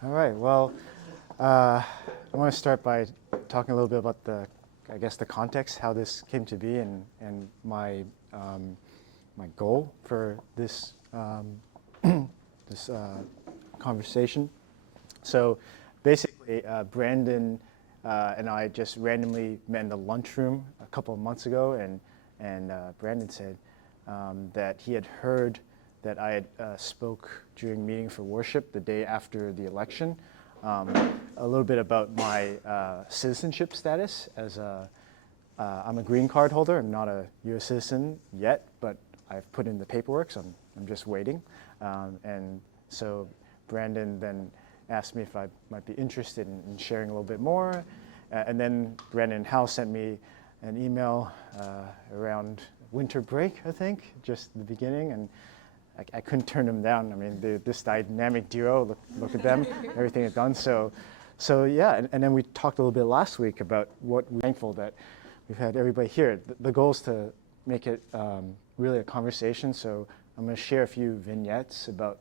All right. Well, I want to start by talking a little bit about the context, how this came to be, and my goal for this this conversation. So, basically, Brandon and I just randomly met in the lunchroom a couple of months ago, and Brandon said that he had heard that I had spoke during meeting for worship the day after the election, a little bit about my citizenship status as I'm a green card holder. I'm not a U.S. citizen yet, but I've put in the paperwork, so I'm just waiting. And so Brandon then asked me if I might be interested in sharing a little bit more. And then Brandon and Hal sent me an email around winter break, I think, just the beginning. And I couldn't turn them down. I mean, this dynamic duo, look at them, everything they've done. So yeah, and then we talked a little bit last week about what we're thankful that we've had everybody here. The goal is to make it really a conversation. So I'm going to share a few vignettes about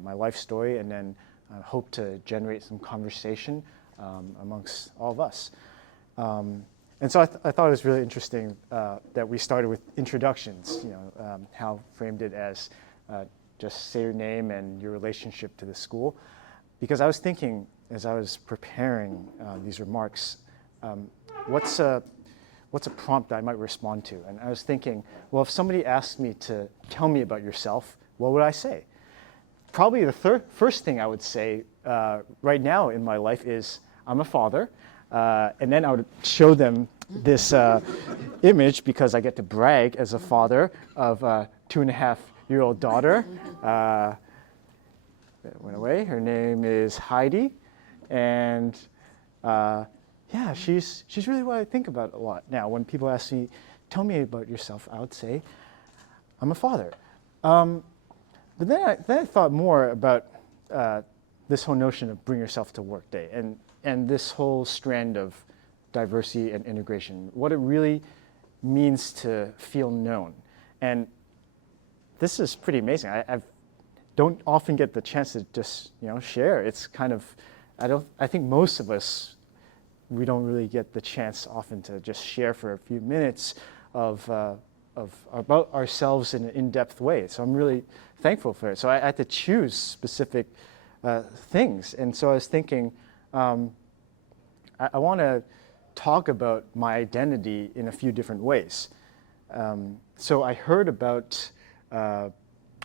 my life story, and then hope to generate some conversation amongst all of us. And so I thought it was really interesting that we started with introductions. Hal framed it as just say your name and your relationship to the school. Because I was thinking, as I was preparing these remarks, what's a prompt that I might respond to? And I was thinking, well, if somebody asked me to tell me about yourself, what would I say? Probably the first thing I would say right now in my life is I'm a father. And then I would show them this image, because I get to brag as a father of a 2.5-year-old daughter. It went away. Her name is Heidi. And yeah, she's really what I think about a lot. Now, when people ask me, tell me about yourself, I would say, I'm a father. But then I thought more about this whole notion of bring yourself to work day and this whole strand of diversity and integration, what it really means to feel known. And this is pretty amazing. I don't often get the chance to just share. It's kind of, I think most of us, we don't really get the chance often to just share for a few minutes of about ourselves in an in-depth way. So I'm really thankful for it. So I had to choose specific things. And so I was thinking, I want to talk about my identity in a few different ways. So I heard about,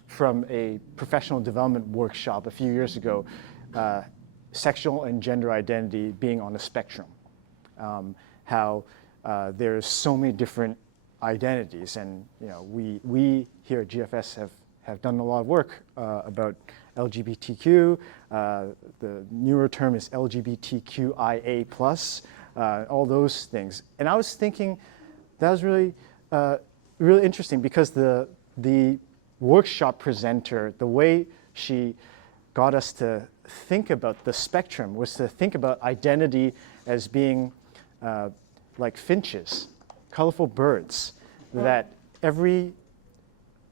from a professional development workshop a few years ago, sexual and gender identity being on a spectrum. How there's so many different identities, and we here at GFS have done a lot of work about LGBTQ. The newer term is LGBTQIA+, all those things. And I was thinking that was really interesting, because the workshop presenter, the way she got us to think about the spectrum was to think about identity as being like finches, colorful birds, that every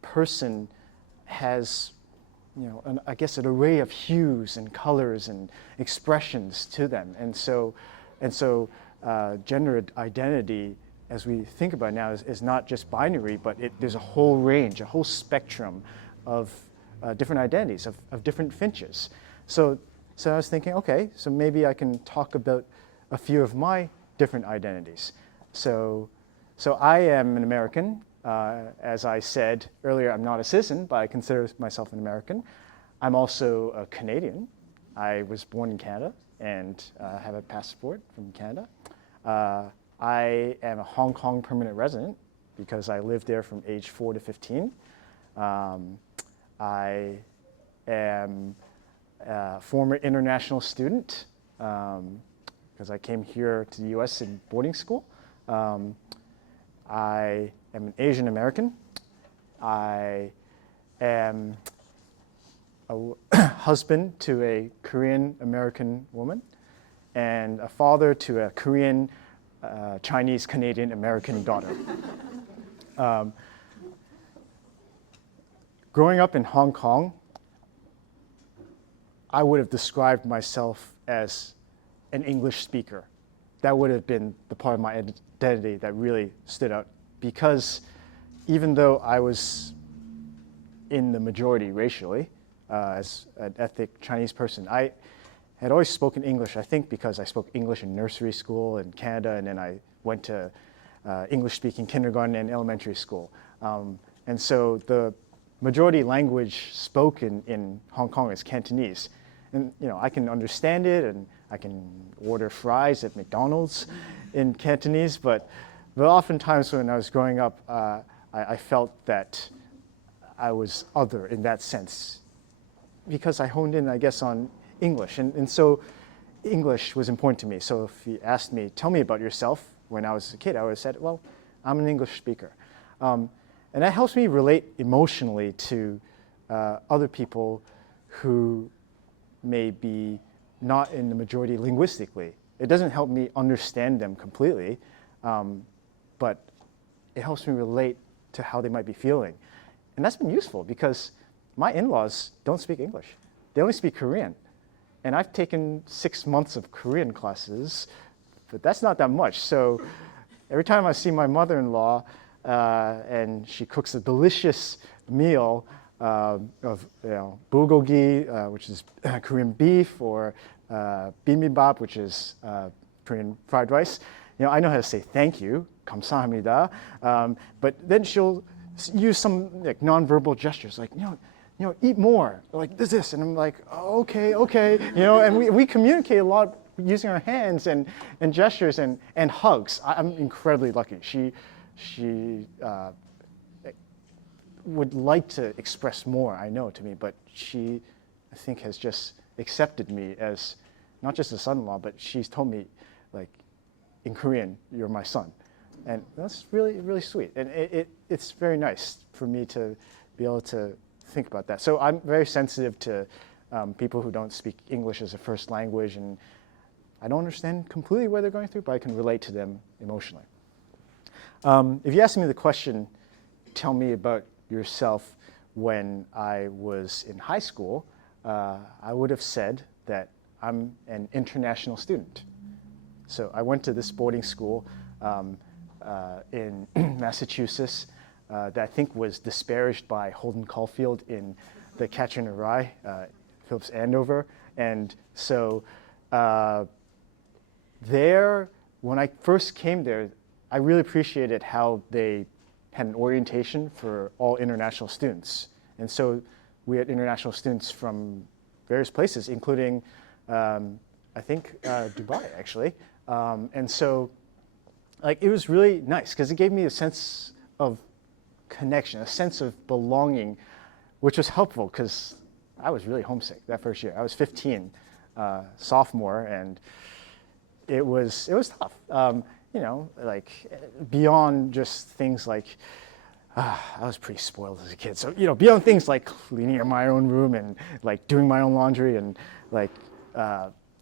person has, I guess, an array of hues and colors and expressions to them. And so gender identity, as we think about it now, is not just binary, but there's a whole range, a whole spectrum of different identities, of different finches. So I was thinking, okay, so maybe I can talk about a few of my different identities. So I am an American. As I said earlier, I'm not a citizen, but I consider myself an American. I'm also a Canadian. I was born in Canada and have a passport from Canada. I am a Hong Kong permanent resident because I lived there from age 4 to 15. I am a former international student because I came here to the US in boarding school. I am an Asian American. I am a husband to a Korean American woman and a father to a Korean Chinese Canadian American daughter. Growing up in Hong Kong, I would have described myself as an English speaker. That would have been the part of my identity that really stood out, because even though I was in the majority racially, as an ethnic Chinese person, I had always spoken English, I think because I spoke English in nursery school in Canada, and then I went to English-speaking kindergarten and elementary school. And so the majority language spoken in Hong Kong is Cantonese. And I can understand it, and I can order fries at McDonald's in Cantonese, but oftentimes when I was growing up, I felt that I was other in that sense, because I honed in, I guess, on English. And so English was important to me. So if you asked me, tell me about yourself when I was a kid, I would have said, well, I'm an English speaker. And that helps me relate emotionally to other people who may be not in the majority linguistically. It doesn't help me understand them completely, but it helps me relate to how they might be feeling. And that's been useful because my in-laws don't speak English. They only speak Korean. And I've taken 6 months of Korean classes, but that's not that much. So every time I see my mother-in-law and she cooks a delicious meal of bulgogi, which is Korean beef, or bibimbap, which is Korean fried rice, I know how to say thank you, 감사합니다. But then she'll use some nonverbal gestures, like eat more, like this, and I'm like, oh, okay, and we communicate a lot using our hands and gestures and hugs. I'm incredibly lucky. She would like to express more, I know, to me, but she, I think, has just accepted me as not just a son-in-law, but she's told me, like, in Korean, you're my son. And that's really, really sweet. And it's very nice for me to be able to think about that. So I'm very sensitive to people who don't speak English as a first language, and I don't understand completely what they're going through, but I can relate to them emotionally. If you ask me the question, tell me about yourself when I was in high school, I would have said that I'm an international student. So I went to this boarding school in Massachusetts that I think was disparaged by Holden Caulfield in The Catcher in the Rye, Phillips Andover. And so there, when I first came there, I really appreciated how they had an orientation for all international students. And so we had international students from various places, including, I think, Dubai, actually. And so it was really nice because it gave me a sense of connection, a sense of belonging, which was helpful because I was really homesick that first year. I was 15, sophomore, and it was tough. Beyond just things like, I was pretty spoiled as a kid. So, beyond things like cleaning my own room and doing my own laundry and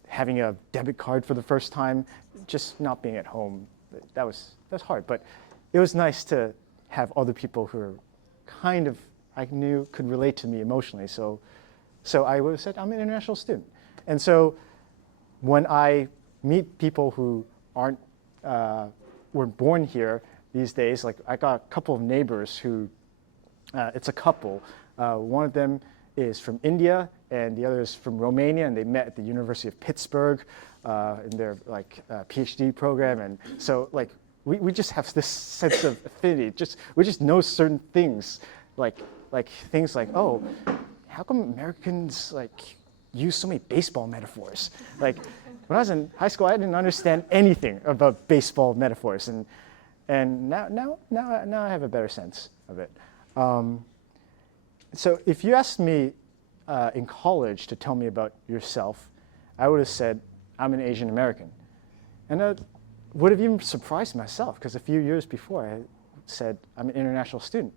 having a debit card for the first time, just not being at home, that's hard. But it was nice to have other people who are kind of, I knew could relate to me emotionally. So I would have said, I'm an international student. And so when I meet people who weren't born here these days, I got a couple of neighbors who, it's a couple. One of them is from India and the other is from Romania, and they met at the University of Pittsburgh in their PhD program. And so we just have this sense of affinity. We just know certain things, like things like, oh, how come Americans use so many baseball metaphors? When I was in high school, I didn't understand anything about baseball metaphors, and now I have a better sense of it. So if you asked me in college to tell me about yourself, I would have said I'm an Asian American, and I would have even surprised myself because a few years before I said I'm an international student.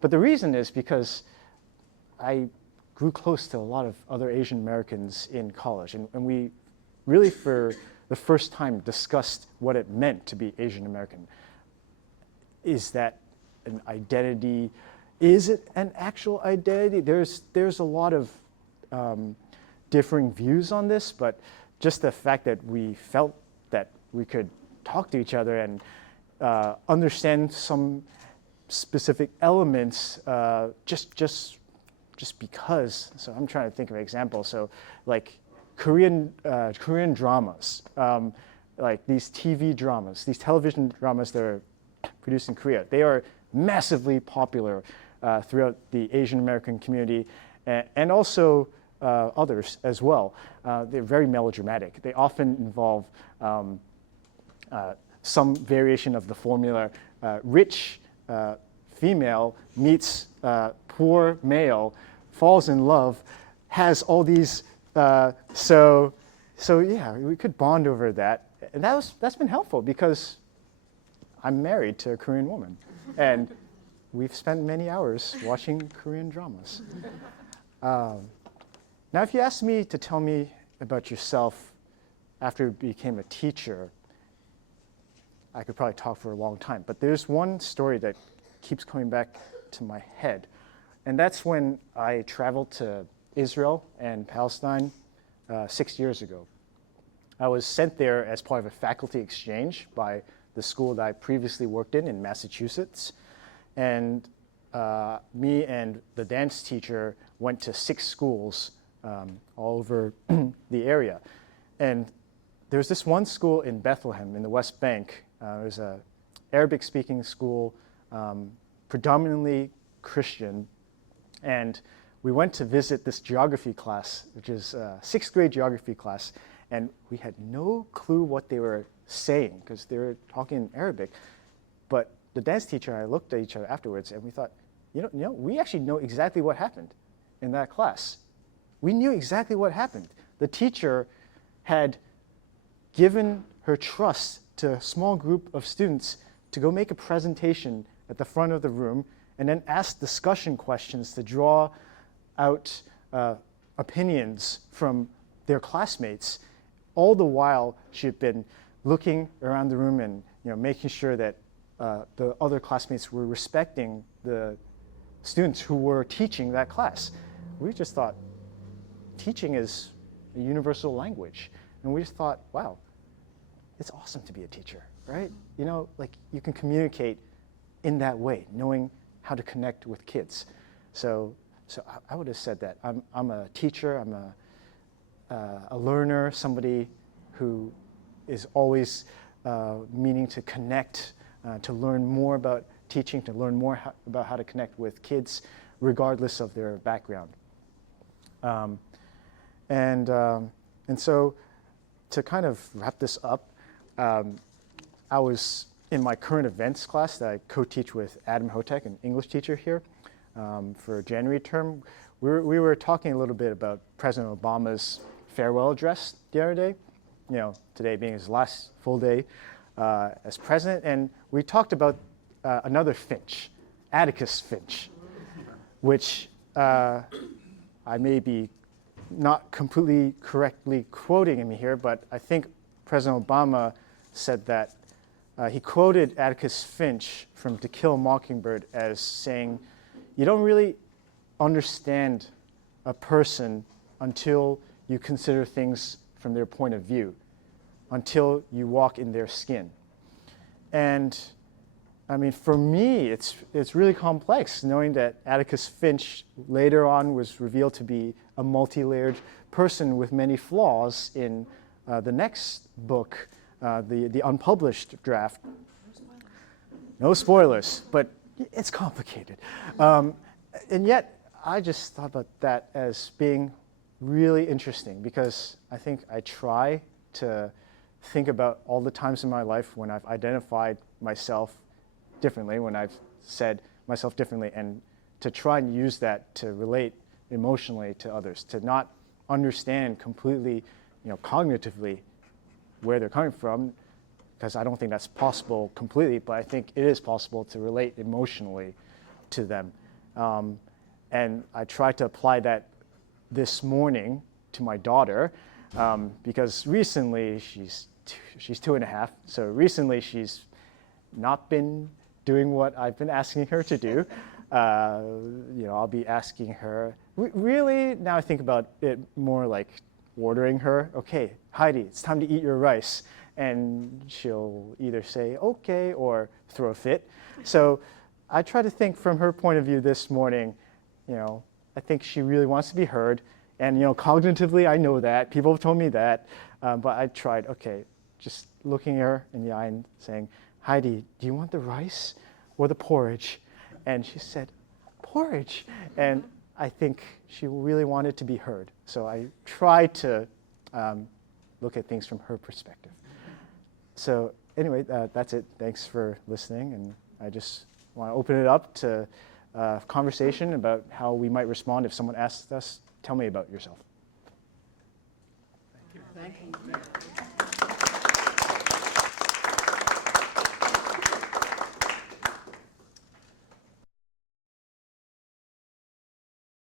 But the reason is because I grew close to a lot of other Asian Americans in college, and we really for the first time discussed what it meant to be Asian American. Is that an identity? Is it an actual identity? There's a lot of differing views on this, but just the fact that we felt that we could talk to each other and understand some specific elements just because. So I'm trying to think of an example. So like Korean dramas, like these TV dramas, these television dramas that are produced in Korea, they are massively popular throughout the Asian American community and also others as well. They're very melodramatic. They often involve some variation of the formula. Rich female meets poor male, falls in love, has all these. So yeah, we could bond over that, and that's been helpful because I'm married to a Korean woman, and we've spent many hours watching Korean dramas. Now, if you asked me to tell me about yourself after you became a teacher, I could probably talk for a long time. But there's one story that keeps coming back to my head, and that's when I traveled to Israel and Palestine 6 years ago. I was sent there as part of a faculty exchange by the school that I previously worked in Massachusetts. And me and the dance teacher went to 6 schools all over the area. And there was this one school in Bethlehem in the West Bank. It was an Arabic-speaking school, predominantly Christian. And we went to visit this geography class, which is a 6th grade geography class. And we had no clue what they were saying because they were talking in Arabic. But the dance teacher and I looked at each other afterwards and we thought, you know, we actually know exactly what happened in that class. We knew exactly what happened. The teacher had given her trust to a small group of students to go make a presentation at the front of the room and then ask discussion questions to draw out opinions from their classmates. All the while, she had been looking around the room and making sure that the other classmates were respecting the students who were teaching that class. We just thought teaching is a universal language. And we just thought, wow, it's awesome to be a teacher, right? Like you can communicate in that way, knowing how to connect with kids. So I would have said that. I'm a teacher, I'm a learner, somebody who is always meaning to connect, to learn more about teaching, to learn more about how to connect with kids, regardless of their background. And so to kind of wrap this up, I was in my current events class that I co-teach with Adam Hotek, an English teacher here, for January term. We were talking a little bit about President Obama's farewell address the other day, today being his last full day as president, and we talked about another Finch, Atticus Finch, which I may be not completely correctly quoting him here, but I think President Obama said that he quoted Atticus Finch from To Kill a Mockingbird as saying, "You don't really understand a person until you consider things from their point of view, until you walk in their skin." And I mean, for me, it's really complex knowing that Atticus Finch later on was revealed to be a multi-layered person with many flaws in the next book, the unpublished draft. No spoilers, but it's complicated. And yet, I just thought about that as being really interesting because I think I try to think about all the times in my life when I've identified myself differently, when I've said myself differently, and to try and use that to relate emotionally to others, to not understand completely, cognitively where they're coming from, because I don't think that's possible completely, but I think it is possible to relate emotionally to them. And I tried to apply that this morning to my daughter, because recently she's 2.5, so recently she's not been doing what I've been asking her to do. I'll be asking her. Really, now I think about it more like ordering her. Okay, Heidi, it's time to eat your rice. And she'll either say okay or throw a fit. So I try to think from her point of view this morning. I think she really wants to be heard. And cognitively, I know that. People have told me that. But I tried, just looking her in the eye and saying, Heidi, do you want the rice or the porridge? And she said, porridge. And I think she really wanted to be heard. So I tried to look at things from her perspective. So anyway, that's it. Thanks for listening. And I just want to open it up to conversation about how we might respond if someone asks us, tell me about yourself. Thank you.